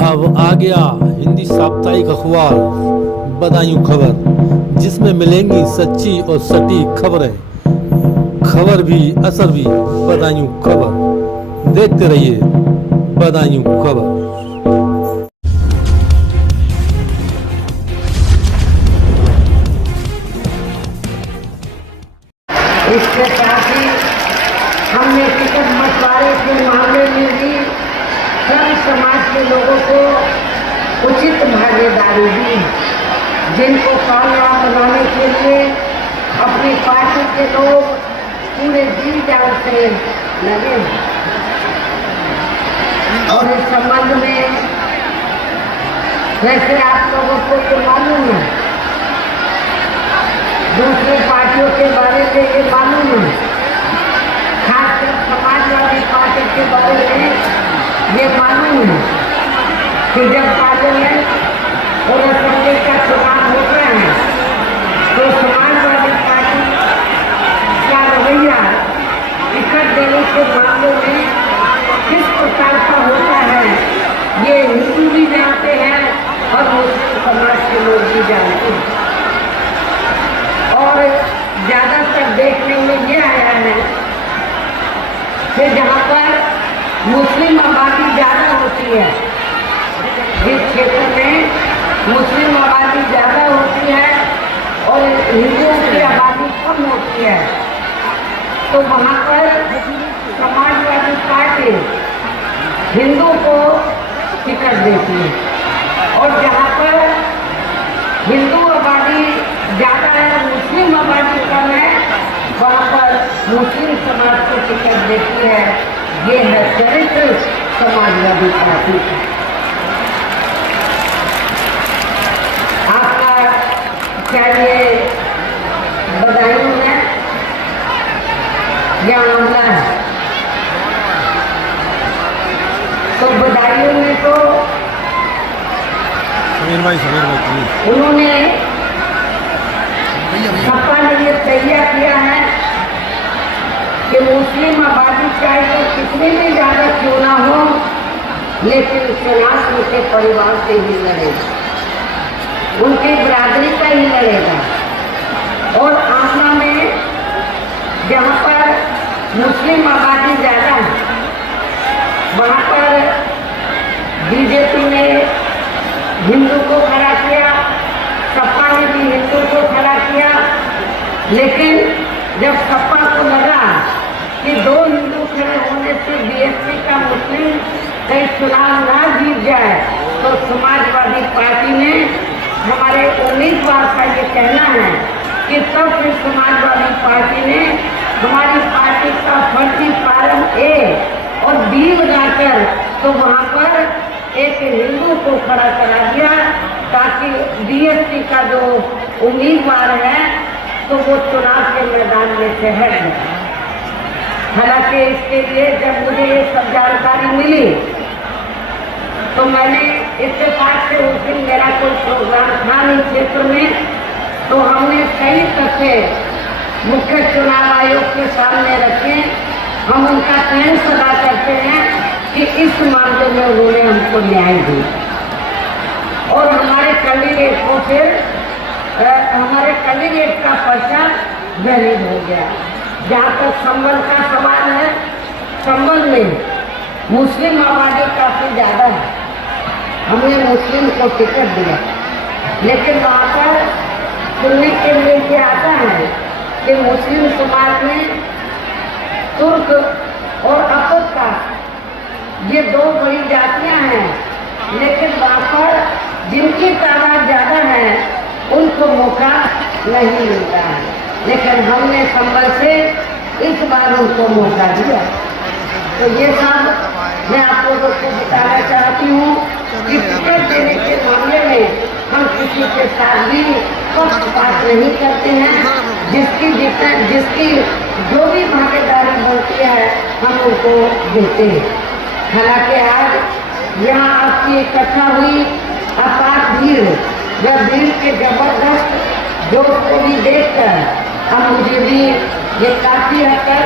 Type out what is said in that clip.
अब आ गया हिंदी साप्ताहिक अखबार बदायूं खबर, जिसमें मिलेंगी सच्ची और सटीक खबरें। खबर भी असर भी बदायूं खबर। देखते रहिए बदायूं खबर। इसके साथ ही हमने टिकट बंटवारे के मामले में भी सभी समाज के लोगों को उचित भागीदारी दी, जिनको कामयाब बनाने के लिए अपनी पार्टी के लोग पूरे जी जान से लगे। और इस संबंध में वैसे आप लोगों को ये मालूम है, दूसरी पार्टियों के बारे में ये मालूम है, खासकर समाजवादी पार्टी के बारे में ये मालूम है कि जब पार्लियामेंट और असेंबली का चुनाव होता है तो समाजवादी पार्टी का रवैया टिकट देने के मामले में किस प्रकार का होता है, ये हिंदू भी जानते हैं और मुस्लिम समाज के लोग भी जानते हैं। और ज्यादातर देखने में ये आया है कि जहाँ पर मुस्लिम आबादी ज्यादा होती है, जिस क्षेत्र में मुस्लिम आबादी ज्यादा होती है और हिंदुओं की आबादी कम होती है, तो वहाँ पर समाजवादी पार्टी हिंदू को टिकट देती है, और जहाँ पर हिंदू आबादी ज्यादा है, मुस्लिम आबादी कम है, वहाँ पर मुस्लिम समाज को टिकट देती है। ये है चरित्र समाजवादी पार्टी का। आपका क्या ये बदायूं है या आंवला है? तो बदायूं में तो उन्होंने सपा ने ये तैयार किया है कि मुस्लिम आबादी चाहे तो कितने भी ज्यादा क्यों ना हो, लेकिन चुनाव उनके परिवार से ही लड़ेगा, उनकी बिरादरी का ही लड़ेगा। और आंवला में जहाँ पर मुस्लिम आबादी ज्यादा है, वहाँ पर बीजेपी ने हिंदू को खड़ा किया, सपा ने भी हिंदू को खड़ा किया, लेकिन जब सपा को लगा कि दो हिंदू खड़े होने से बीएसपी का मुस्लिम कहीं चुनाव ना जीत जाए, तो समाजवादी पार्टी ने, हमारे उम्मीदवार का ये कहना है कि तब फिर समाजवादी पार्टी ने हमारी पार्टी का फर्जी फार्म ए और बी बनाकर तो वहाँ पर एक हिंदू को खड़ा करा दिया, ताकि बीएसपी का जो उम्मीदवार है तो वो चुनाव के मैदान में से हट जाए। हालांकि इसके लिए जब मुझे ये सब जानकारी मिली तो मैंने इत्तेफाक से उस दिन मेरा कोई प्रोग्राम था नहीं क्षेत्र में, तो हमने कई तथ्य मुख्य चुनाव आयोग के सामने रखे। हम उनका तहस अदा करते हैं कि इस मामले में उन्होंने हमको न्याय दिया और हमारे कैंडिडेट को फिर हमारे कैंडिडेट का पर्चा वैलिड हो गया। जहाँ तक संबल का सवाल है, संबल में मुस्लिम आबादी काफी ज्यादा है, हमने मुस्लिम को टिकट दिया, लेकिन वहाँ पर सुनने के लिए ये आता है कि मुस्लिम समाज में तुर्क और अकद का ये दो बड़ी जातियां हैं, लेकिन वहाँ पर जिनकी तादाद ज्यादा है उनको मौका नहीं मिलता है, लेकिन हमने संबल से इस बार उनको मौका दिया। तो ये सब मैं आप लोगों को बताना चाहती हूँ कि टिकट देने के मामले में हम किसी के साथ भी पक्षपात नहीं करते हैं, जिसकी जो भी भागीदारी बनती है हम उनको देते हैं। हालांकि आज यहाँ आपकी इकट्ठा हुई अपार भीड़, जब भीड़ के जबरदस्त जोश को भी देखकर अब मुझे भी ये काफी हद तक